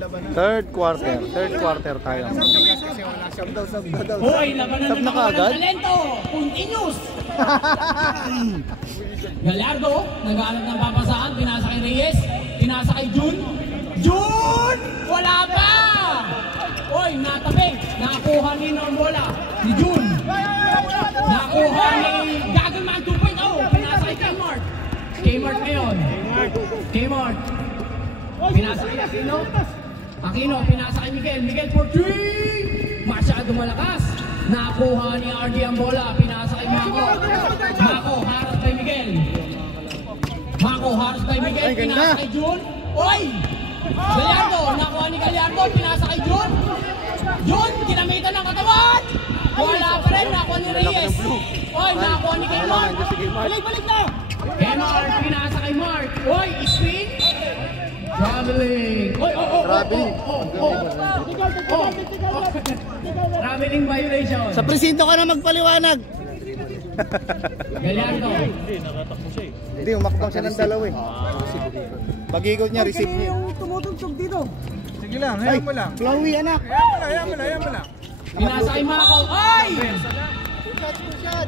Third quarter tayo. Hoy, labanan Sab na kaagad? talento. Continuous. Gallardo, nag-aalap ng papasaan, pinasa kay Reyes, pinasa kay Jun. Jun! Wala pa! Hoy, natabi, nakuha ni Nombola, ni Jun. Nakuha ni Gagelman 2.0, pinasa kay Kmart. Kmart ngayon. Kmart. Pinasa kay Aquino, pinasa kay Miguel. Miguel for 3! Masyado malakas. Nakuha ni RD ang bola, pinasa kay Mako. Mako, harap kay Miguel. Mako, harap kay Miguel, pinasa kay Jun. Oy! Gallardo, nakuha ni Gallardo, pinasa kay Jun. Jun, kinamitan ng katawan. Wala pa rin, nakuha ni Reyes. Oy, nakuha ni kay Mark. Balik na! Kay Mark, pinasa kay Mark. Oy, spin. Traveling. Traveling violation. Sa presinto ka na magpaliwanag. Gallardo. Hindi, nakatakbo siya eh. Hindi, umakbang siya ng dalaw eh. Pag-ikot niya, receive niya. Yung tumutugtog dito. Sige lang, hayaan mo lang. Chloe, anak. Hayaan mo lang. Pinasa kay Mako. Ay!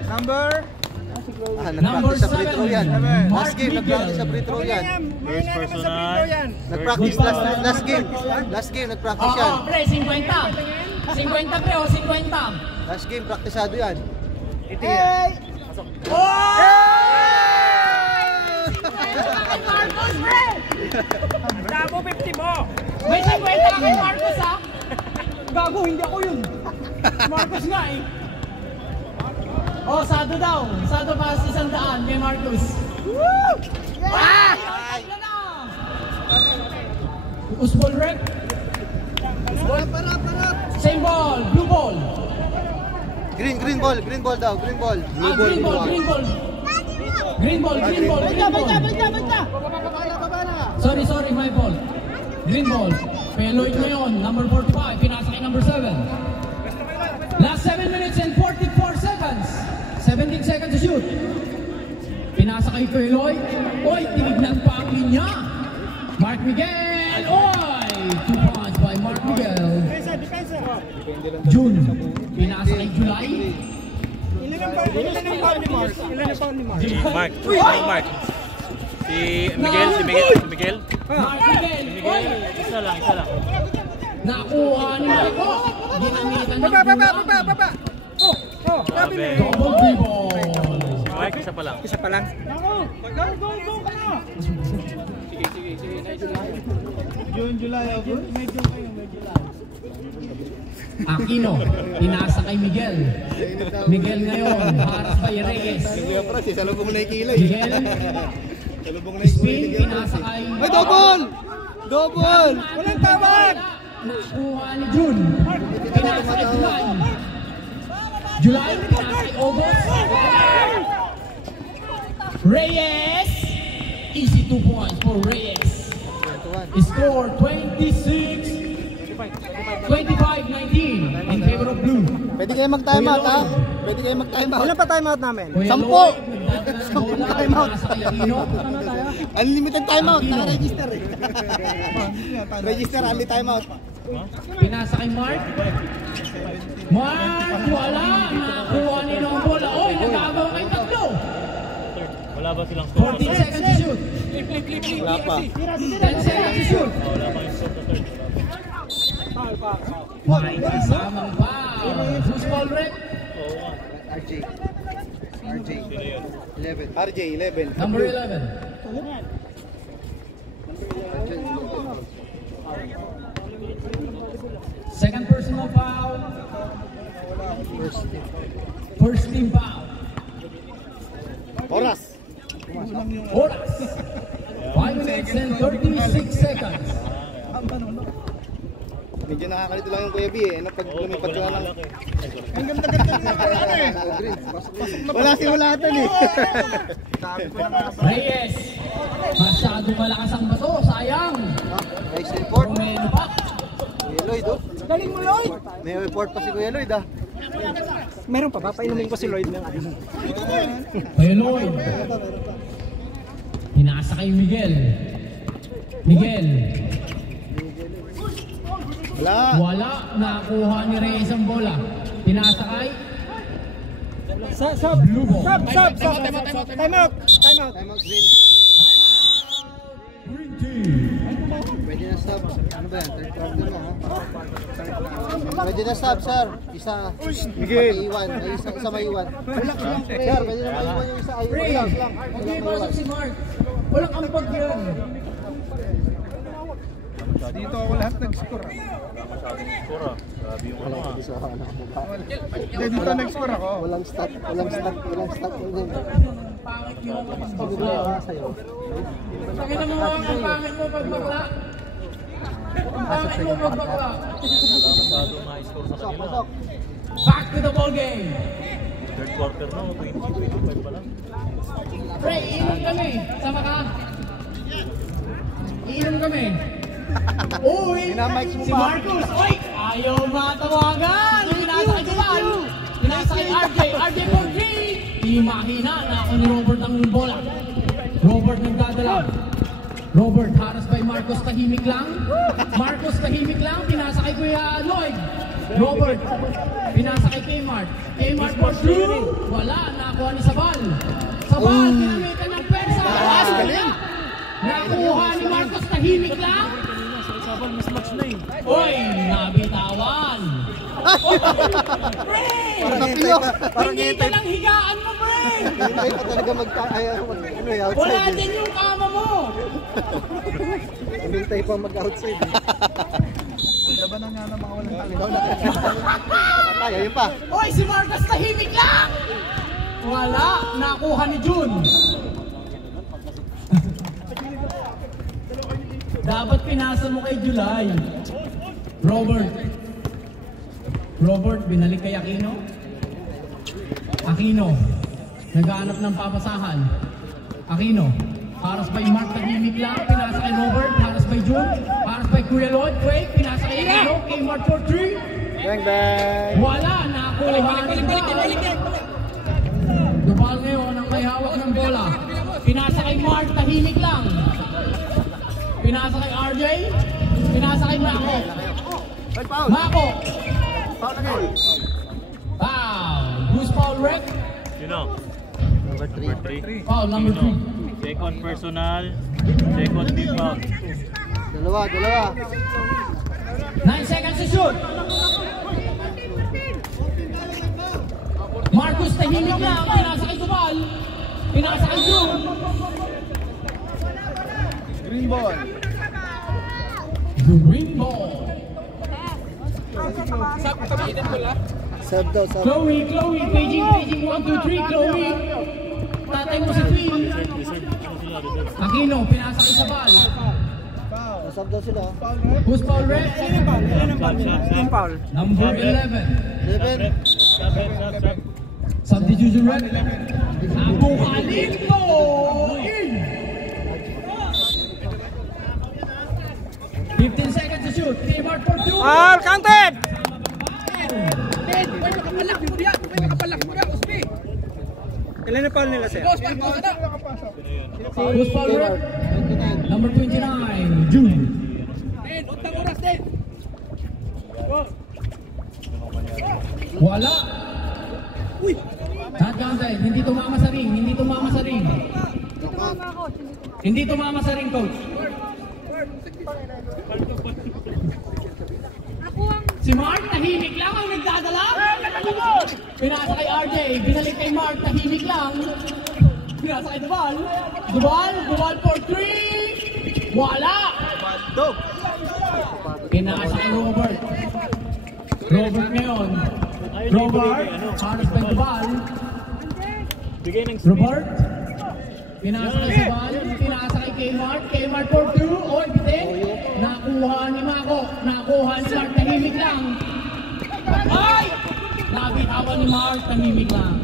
Number? Nag-practice sa free throw yan. Last game, nag-practice sa free throw yan. First personal. Nag-practice last game. Last game, nag-practice yan. Pre, 50. 50 pre, o 50. Last game, praktisado yan. Marcos, pre! Tabo 50 mo. May 50 kay Marcos, ha? Gago, hindi ako yun. Marcos nga, eh. Oh, Sado daw. Sado pa 100 kay Marcos. Woo! Ah! Usbol, rep. Same ball, blue ball. Green ball daw, green ball. Green ball. Sorry, my ball. Green ball. Peloid ngayon, number 45, pinasa kay number 7. Last 7 minutes and 44 seconds. 17 seconds to shoot. Pinasa kay Peloid. Oy, tinignan pa ang linya. Mark Miguel. Oy, 2 points by Mark Miguel. June, pinasa kay July. Ilan ang foul ni Mark? Mark. Si Miguel. Mark Miguel. Oy, Isa lang. nakuha ni Marco. Ginamitan ng Baba. Sabi mo. double dribble. Mike, isa pa lang. Go ka na. Sige. June, July, August. Medyo kayo. Aquino, pinasa kay Miguel. Miguel ngayon, harap kay Reyes. Salubong na yung kilay. Miguel, spin, pinasa kay... Ay, double! Walang tawag! Nakuha ni June. Pinasa kay July. July, pinasa kay August. Reyes! Easy 2 points for Reyes. Score 25-19 in favor of blue. Pwede kayo mag-timeout, ha? Ilan pa timeout namin? 10! 10 timeout. Unlimited timeout. Naka-register eh. Register, only timeout. Pinasa kay Mark. Mark, wala. Nakuha ni Nombola. Oy, nagagawa kay tatlo. Wala ba silang score? 14 seconds to shoot. Wala pa. 10 seconds to shoot. Wala pa yung score sa third. May kasamang foul. Who's ball, Rick? RJ. Sino yun? 11. Number 11. Second personal foul. First team foul. Oras. 5 minutes and 36 seconds. Medyo nakakalito lang yung Kuya B eh. Pag lumipat ka na ng... Ang ganda-ganda ng nakaraan eh. Wala simulatan eh. Reyes. Masyado malakas ang bato. Sayang. Nice report. Umeno pa. Kuya Lloyd oh. Galing mo, Lloyd! May report pa si Kuya Lloyd ah. Meron pa ba? Painumin ko si Lloyd ng ano. Kuya Lloyd. Pinasa kay Miguel. Wala. Nakuha ni Reyes ang bola. Pinasakay. Sub. Blue ball. Sub. Time out. Time out green. Green team. Pwede na stop. Ano ba yan? Third quarter na ha? Pwede na stop, sir. Isa. Maiiwan. Isa maiiwan. Relax lang, pre. Sir, pwede na maiiwan yung isa. Pre, Relax lang. mag-ipasok si Mark. Walang ambag yan. Dito ako lahat nag-score. Score ah. Grabe yung ano ah. Hindi, dito nag-score ako. Walang stop. Pangit yun. Sabi ko na sa'yo. Pakita mo ang pangit mo pag bakla. Ang pangit mo pag bakla. Masyado na-score sa kanila. Pasok. Back to the ball game. Third quarter na, 20-25 pa lang. Pre, iinom kami. Sama ka. Iinom kami. Uy! Si Marcus! Uy! Ayaw matawagan! Pinasakay Duval! Pinasakay RJ! RJ for 3! Di makina na ako ni Robert ang bola. Robert nagdadala. Robert, haras by Marcos, tahimik lang. Marcos, tahimik lang. Pinasakay Kuya Lloyd. Robert, pinasakay Kmart. Kmart for 2. Wala, nakuha ni Sabal. Sabal, pinamitan ng persa. Nakuha ni Marcos, tahimik lang. Uy, nabitawan. Pre! Hindi ka lang higaan mo, pre! Hindi pa talaga outside. Wala din yung kama mo. Hintay pa mag-outside. Laban na nga na mga walang taligaw. Tayo, yun pa. Uy, si Marcos tahimik lang. Wala, nakuha ni June. Dapat pinasa mo kay July. Robert, binalik kay Aquino. Aquino, naghahanap ng papasahan. Aquino, haras by Mark, tahimik lang. Pinasa kay Robert, haras by June. Haras by Kuya Lloyd, wait, pinasa kay Aquino. Kmart for 3. Bang! Wala, nakuha ni Duval. Duval ngayon ang may hawak ng bola. Pinasa kay Mark, tahimik lang. Pinasa kay RJ, pinasa kay Mako. Mako! Foul! Who's foul, Rick? You know. Number 3. Foul, number 3. Second personal. Second team foul. Dalawa. 9 seconds to shoot. Marcus, tahimik lang. Pinasa kay Duval. Pinasa kay June. Green ball. Green ball. Sub daw. Chloe, paging 1, 2, 3, Chloe. Tatay mo si Queen. Aquino, pinasa kay Sabal. Sub daw sila. Who's foul, Rick? Team foul. Number 11. 11. Substitution, Rick. Abu Khalito! In! 15 seconds to shoot. Kmart for 2. Foul, counted! Ilan na foul nila, sir? Who's foul, Rick? 29. Number 29, June. Wala. Not counted. Hindi tumama sa ring. Hindi tumama sa ring, coach. Si Mark, tahimik lang ang nagdadala. Pinasa kay RJ, binalik kay Mark, tahimik lang. Pinasa kay Duval. Duval for 3. Wala. Pinasa kay Robert. Robert ngayon. Robert, haras kay Duval. Bigay ng speed. Robert. Pinasa kay Duval. Pinasa kay Kmart. Kmart for 2. Oy, bitin. Nakuha ni Mako. Nakuha ni Mark, tahimik lang. Ay! Nabitawan ni Mark, tahimik lang.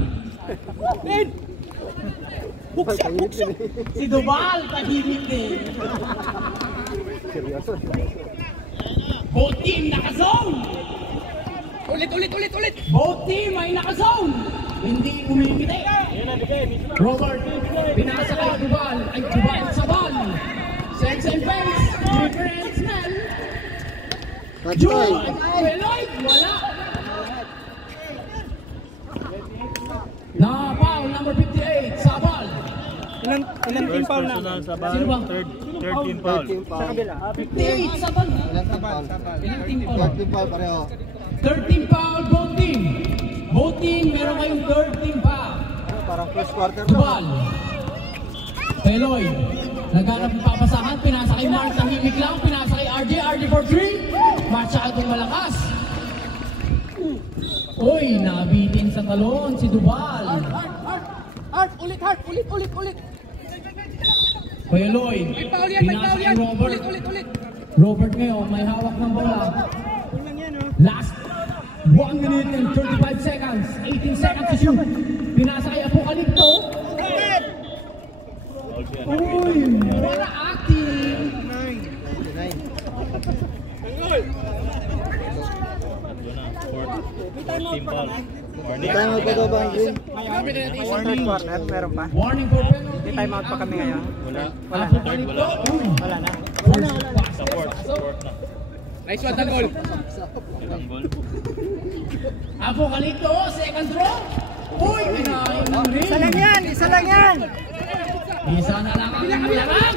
Si Duval, tahimik din. Both team naka-zone. Ulit. Both team ay naka-zone. Hindi umimiti. Robert, pinasa kay Duval. Ay, Duval sa ball. Sense and face. Different smell. June! Peloy! Wala! Na-foul number 58, Sabal. Ilan team First foul na? personal sa Sino ba? third team foul. 13 foul. 58, Sabal. Ilan team foul? Ilang team foul? 13 foul pareho. 13 foul, both team. Both team, meron kayong 13 foul. Parang first quarter na. Bal. Peloy. Naghanap ng papasahan. Pinasa kay Mark. Tahimik lang. Pinasa kay RJ. RJ for 3. Masyadong malakas. Uy, nabitin sa talon si Dubal. Ulit. Peloy. Pinasa kay Robert. Robert ngayon may hawak ng bola. Last 1 minute and 35 seconds. 18 seconds to shoot. Pinasa kay Apokalipto. Uy, wala acting. 4th team foul. Hindi tayo magpagabang din. Third quarter, meron pa. Warning for penalty. May time out pa kami ngayon. Wala. Wala na. Third, wala. Wala na. Sa fourth na. Nice one, Tanggol. Ilang goal? Apokalipto, second throw. Uy, kinain ng ring. Isa lang yan! Isa lang yan! Isa na lang ang nilarang.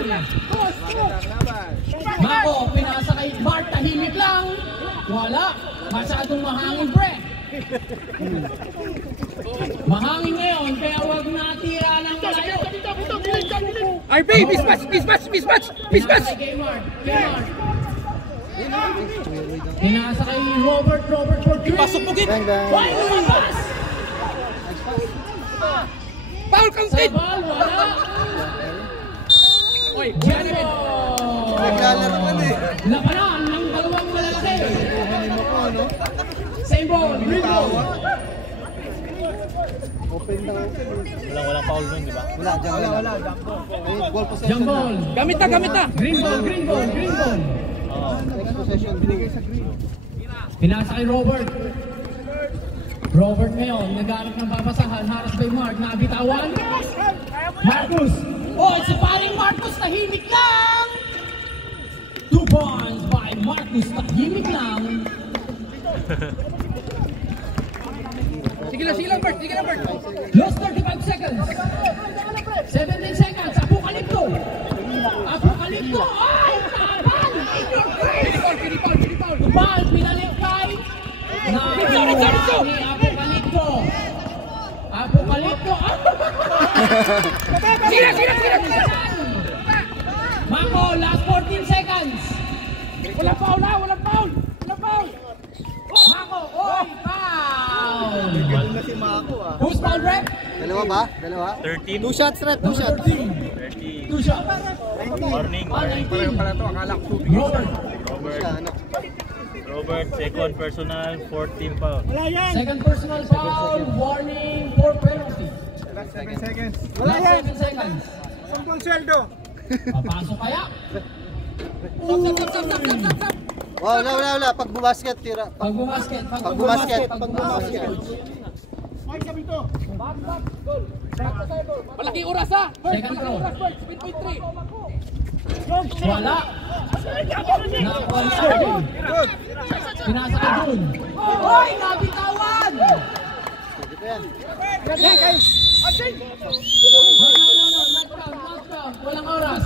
Mako, pinasa kay Bart, tahimik lang. Wala. Masyadong mahangin, pre. Mahangin ngayon, kaya huwag natira ng malayo. RP, mismatch! Pinasa kay Mark. Pinasa kay Robert for 3. Pasok mo, Git! Bang, bang. Why lumabas? Foul Sa counted! ball, wala. Oy, Naglalaro ka na eh. Labanan ng dalawang malalaki. Same ball, green ball. Open daw. Walang foul nun, di ba? Wala, dyan wala. Ayun, goal possession Jump ball. Gamit na! Green ball. Next possession, binigay sa green. Pinasa kay Robert. Robert ngayon, naghanap ng papasahan. Haras by Mark, nabitawan. Marcus. Oh, si paring Marcus, tahimik lang. 2 points by Marcus, tahimik lang. Sige lang, Bert! Lost 35 seconds. 17 seconds. Apokalipto. Ay, taban! In your face! Pinipal! Bal, pinalik kay Apokalipto. Sira! Mako, last 14 seconds. Walang foul! Mako, oy, foul. Galing na si Mako ah. Who's foul, rep? Dalawa ba? Dalawa? 13. 2 shots, rep. 2 shots. 30. 2 shots. Warning. Pareho pala to, akala ko. Robert. Siya, ano? Robert, second personal, 4th team foul. Wala yan! Second personal foul, warning for penalty. Last 7 seconds. Wala Last yan! 7 seconds. Sampung sweldo! Papasok kaya? Stop! Wala. Pag bumasket, tira. Pag bumasket. Pag bumasket. Malaki oras, ha? Second throw. 7.3. Wala. Nakakuha ni RJ. Pinasa kay June. Hoy, nabitawan! No. Not count. Walang oras.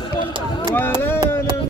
Wala na.